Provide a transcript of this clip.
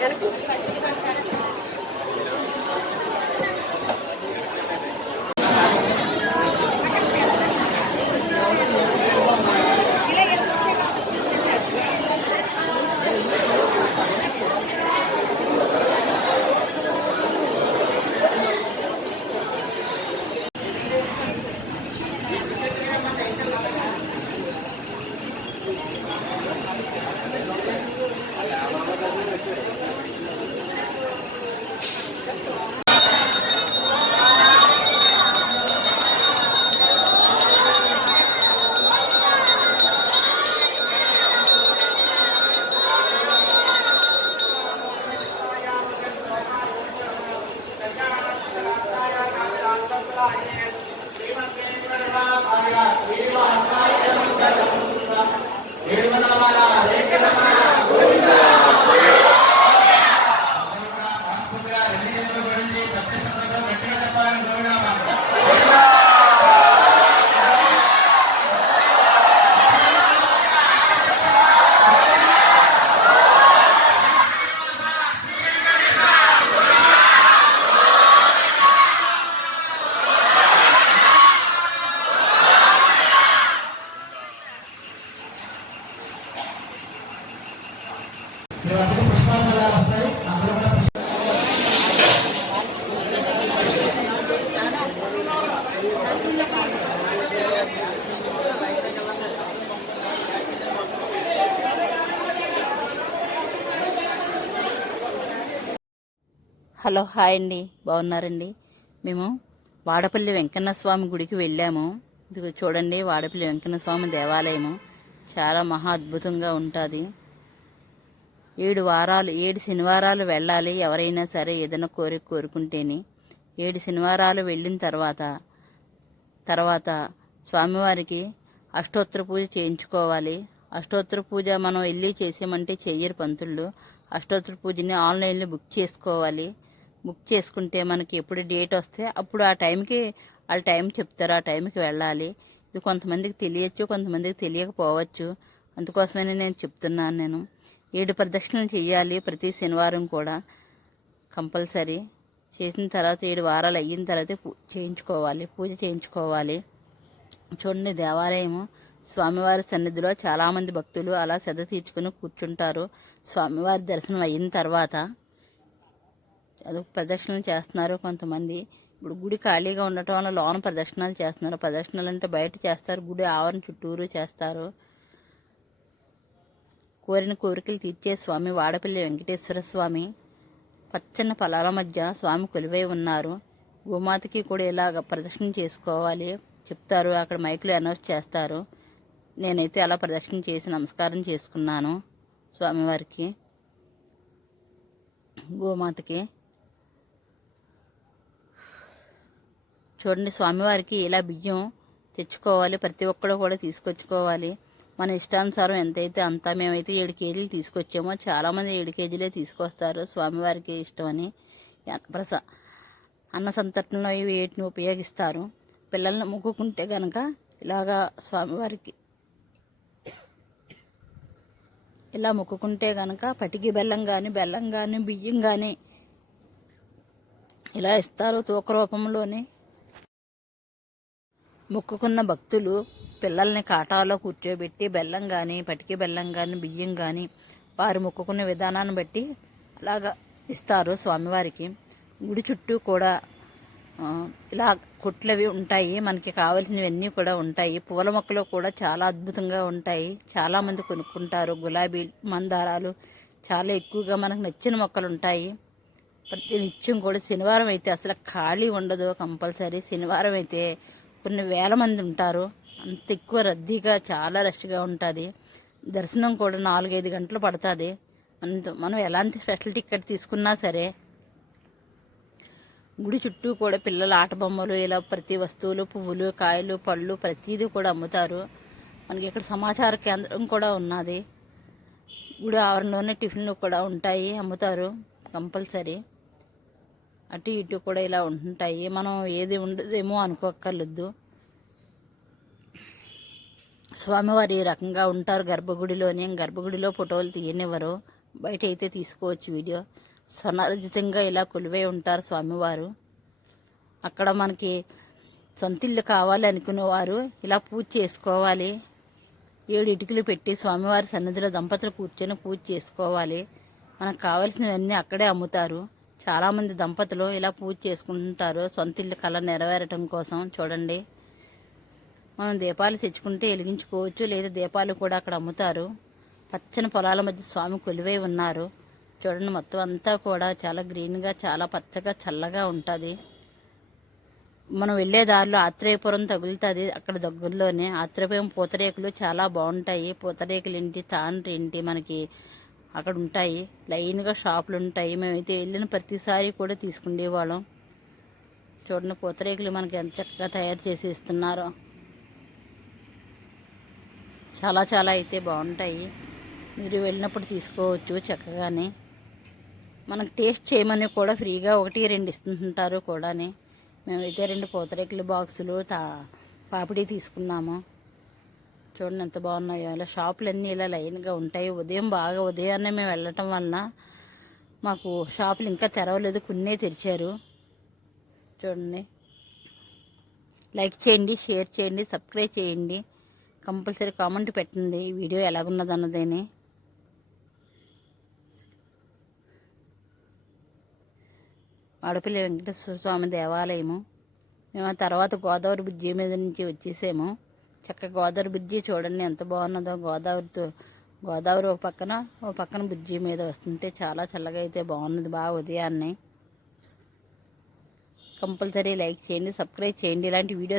எனக்கு Levanta a. Hello hi అండి. బాగున్నారండి? మేము వాడపల్లి వెంకన్న స్వామి గుడికి వెళ్ళాము. ఇది చూడండి వాడపల్లి వెంకన్న స్వామి దేవాలయము. చాలా మహా అద్భుతంగా ఉంటుంది. ఏడు వారాలు ఏడు శనివారాలు వెళ్ళాలి. ఎవరైనా సరే ఏదైనా కోరిక కోరుకుంటేనే ఏడు శనివారాలు వెళ్ళిన తర్వాత తర్వాత స్వామివారికి అష్టోత్తర పూజ చేయించుకోవాలి. అష్టోత్తర పూజ మనం వెళ్ళి చేసామంటే చెయ్యరు పంతుళ్ళు అష్టోత్తర పూజని ఆన్లైన్లో బుక్ చేసుకోవాలి. బుక్ చేసుకుంటే మనకి ఎప్పుడు డేట్ వస్తే అప్పుడు ఆ టైంకి వాళ్ళ టైం చెప్తారు ఆ టైంకి వెళ్ళాలి. ఇది కొంతమందికి తెలియచ్చు కొంతమందికి తెలియకపోవచ్చు. అందుకోసమనే నేను చెప్తున్నాను నేను. ఏడు ప్రదక్షిణలు చేయాలి ప్రతి శనివారం కూడా కంపల్సరీ. చేసిన తర్వాత ఏడు వారాలు అయిన తర్వాత చేయించుకోవాలి పూజ చేయించుకోవాలి. చూడండి దేవాలయము స్వామివారి సన్నిధిలో చాలామంది భక్తులు అలా సెద తీర్చుకుని కూర్చుంటారు. స్వామివారి దర్శనం అయిన తర్వాత అదొక ప్రదక్షిణలు చేస్తున్నారు కొంతమంది. ఇప్పుడు గుడి ఖాళీగా ఉండటం వల్ల లోన ప్రదక్షిణాలు చేస్తున్నారు. ప్రదక్షిణలు అంటే బయట చేస్తారు గుడి ఆవరణ చుట్టూరు చేస్తారు. కోరిన కోరికలు తీర్చే స్వామి వాడపల్లి వెంకటేశ్వర స్వామి పచ్చని పొలాల మధ్య స్వామి కొలువై ఉన్నారు. గోమాతకి కూడా ఇలాగ ప్రదక్షిణ చేసుకోవాలి చెప్తారు. అక్కడ మైకులు అనౌన్స్ చేస్తారు. నేనైతే అలా ప్రదక్షిణ చేసి నమస్కారం చేసుకున్నాను స్వామివారికి గోమాతకి. చూడండి స్వామివారికి ఇలా బియ్యం తెచ్చుకోవాలి ప్రతి ఒక్కరు కూడా తీసుకొచ్చుకోవాలి. మన ఇష్టానుసారం ఎంతైతే అంతా మేమైతే ఏడు కేజీలు తీసుకొచ్చామో చాలామంది ఏడు కేజీలే తీసుకొస్తారు. స్వామివారికి ఇష్టమని ప్రస అన్న సంతటంలో ఇవి వీటిని ఉపయోగిస్తారు. పిల్లల్ని మొక్కుకుంటే కనుక ఇలాగా స్వామివారికి ఇలా మొక్కుకుంటే కనుక పటికి బెల్లం కానీ బెల్లం కానీ బియ్యం కానీ ఇలా ఇస్తారు తూక రూపంలోనే మొక్కుకున్న భక్తులు పిల్లల్ని కాటాలో కూర్చోబెట్టి బెల్లం కానీ పటికి బెల్లం కానీ బియ్యం కానీ వారు మొక్కుకున్న విధానాన్ని బట్టి అలాగా ఇస్తారు స్వామివారికి. గుడి చుట్టూ కూడా ఇలా కొట్లవి ఉంటాయి. మనకి కావలసినవన్నీ కూడా ఉంటాయి. పూల మొక్కలు కూడా చాలా అద్భుతంగా ఉంటాయి. చాలామంది కొనుక్కుంటారు. గులాబీ మందారాలు చాలా ఎక్కువగా మనకు నచ్చిన మొక్కలు ఉంటాయి. ప్రతి నిత్యం కూడా శనివారం అయితే అసలు ఖాళీ ఉండదు కంపల్సరీ. శనివారం అయితే కొన్ని వేల మంది ఉంటారు. అంత ఎక్కువ రద్దీగా చాలా రష్గా ఉంటుంది. దర్శనం కూడా నాలుగైదు గంటలు పడుతుంది. అంత మనం ఎలాంటి స్పెషల్ టికెట్ తీసుకున్నా సరే గుడి చుట్టూ కూడా పిల్లల ఆట బొమ్మలు ఇలా ప్రతి వస్తువులు పువ్వులు కాయలు పళ్ళు ప్రతిదీ కూడా అమ్ముతారు. మనకి ఇక్కడ సమాచార కేంద్రం కూడా ఉన్నది. గుడి ఆవరణలోనే టిఫిన్లు కూడా ఉంటాయి అమ్ముతారు కంపల్సరీ. అటు ఇటు కూడా ఇలా ఉంటుంటాయి మనం ఏది ఉండదేమో అనుకోక్కర్లేదు స్వామివారు ఈ రకంగా ఉంటారు గర్భగుడిలోనే. గర్భగుడిలో ఫోటోలు తీయనివ్వరు. బయట అయితే తీసుకోవచ్చు వీడియో. స్వర్ణరజితంగా ఇలా కొలువై ఉంటారు స్వామివారు. అక్కడ మనకి సొంతిల్లు కావాలి అనుకునేవారు. ఇలా పూజ చేసుకోవాలి. ఏడు ఇటుకలు పెట్టి స్వామివారి సన్నిధిలో దంపతులు కూర్చొని పూజ చేసుకోవాలి. మనకు కావలసినవన్నీ అక్కడే అమ్ముతారు. చాలామంది దంపతులు ఇలా పూజ చేసుకుంటుంటారు సొంతిల్లు కళ నెరవేరటం కోసం చూడండి. మనం దీపాలు తెచ్చుకుంటే వెలిగించుకోవచ్చు లేదా దీపాలు కూడా అక్కడ అమ్ముతారు. పచ్చని పొలాల మధ్య స్వామి కొలువై ఉన్నారు. చూడండి మొత్తం అంతా కూడా చాలా గ్రీన్గా చాలా పచ్చగా చల్లగా ఉంటుంది. మనం వెళ్ళే దారిలో ఆత్రేయపురం తగులుతుంది అక్కడ దగ్గరలోనే. ఆత్రేయపురం పూతరేకులు చాలా బాగుంటాయి. పూతరేకులు ఏంటి తాండ్రి ఏంటి మనకి అక్కడ ఉంటాయి. లైన్గా షాపులు ఉంటాయి. మేమైతే వెళ్ళిన ప్రతిసారి కూడా తీసుకునేవాళ్ళం చూడండి పూతరేకులు మనకి ఎంత చక్కగా తయారు చేసి ఇస్తున్నారో. చాలా చాలా అయితే బాగుంటాయి. మీరు వెళ్ళినప్పుడు తీసుకోవచ్చు చక్కగానే. మనకు టేస్ట్ చేయమని కూడా ఫ్రీగా ఒకటి రెండు ఇస్తుంటారు కూడానే. మేమైతే రెండు పూతరేకుల బాక్సులు తా పాపిడి తీసుకున్నాము. చూడండి ఎంత బాగున్నాయో. ఇలా షాపులన్నీ ఇలా లైన్గా ఉంటాయి. ఉదయం బాగా ఉదయాన్నే మేము వెళ్ళటం వలన మాకు షాపులు ఇంకా తెరవలేదు కొన్నే తెరిచారు. చూడండి. లైక్ చేయండి షేర్ చేయండి సబ్స్క్రైబ్ చేయండి. కంపల్సరీ కామెంట్ పెట్టండి. ఈ వీడియో ఎలాగున్నది అన్నదని వాడపల్లి వెంకటేశ్వర స్వామి దేవాలయము. మేము ఆ తర్వాత గోదావరి బ్రిడ్జి మీద నుంచి వచ్చేసాము. చక్కగా గోదావరి బ్రిడ్జి చూడండి ఎంత బాగున్నదో. గోదావరితో గోదావరి ఒక పక్కన ఓ పక్కన బ్రిడ్జి మీద వస్తుంటే చాలా చల్లగా అయితే బాగున్నది. బాగా ఉదయాన్నే. కంపల్సరీ లైక్ చేయండి సబ్స్క్రైబ్ చేయండి. ఇలాంటి వీడియోస్